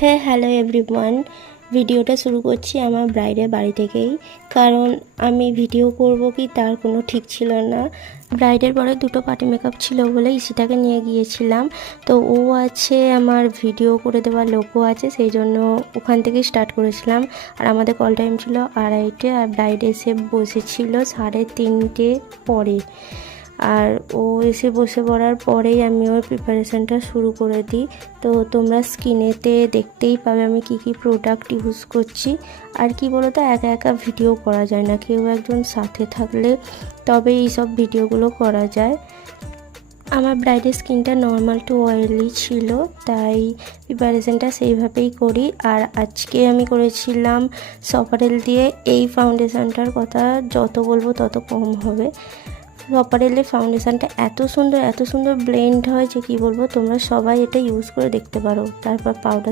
হ্যাঁ, hello everyone. ভিডিওটা শুরু করছি আমার ব্রাইডের বাড়ি থেকেই, কারণ আমি ভিডিও করব কি তার কোনো ঠিক ছিল না। ব্রাইডের পরে দুটো পার্টি মেকআপ ছিল বলে ইসিটাকে নিয়ে গিয়েছিলাম। তো ও আছে, আমার ভিডিও করে দেওয়ার লোকও আছে, সেই জন্য ওখান থেকেই স্টার্ট করেছিলাম। আর আমাদের কল টাইম ছিল 2:30, আর ব্রাইড এসে বসেছিল 3:30 পরে। আর ও এসে বসে পড়ার পরেই আমি ওর প্রিপারেশানটা শুরু করে দিই। তো তোমরা স্ক্রিনেতে দেখতেই পাবে আমি কি কি প্রোডাক্ট ইউজ করছি। আর কি বলো তো, একা একা ভিডিও করা যায় না, কেউ একজন সাথে থাকলে তবে এইসব ভিডিওগুলো করা যায়। আমার ব্রাইডের স্কিনটা নর্মাল টু অয়েলি ছিল, তাই প্রিপারেশানটা সেইভাবেই করি। আর আজকে আমি করেছিলাম সপারেল দিয়ে। এই ফাউন্ডেশনটার কথা যত বলবো তত কম হবে। সপারেলের ফাউন্ডেশনটা এত সুন্দর ব্লেন্ড হয় যে কি বলবো, তোমরা সবাই এটা ইউজ করে দেখতে পারো। তারপর পাউডার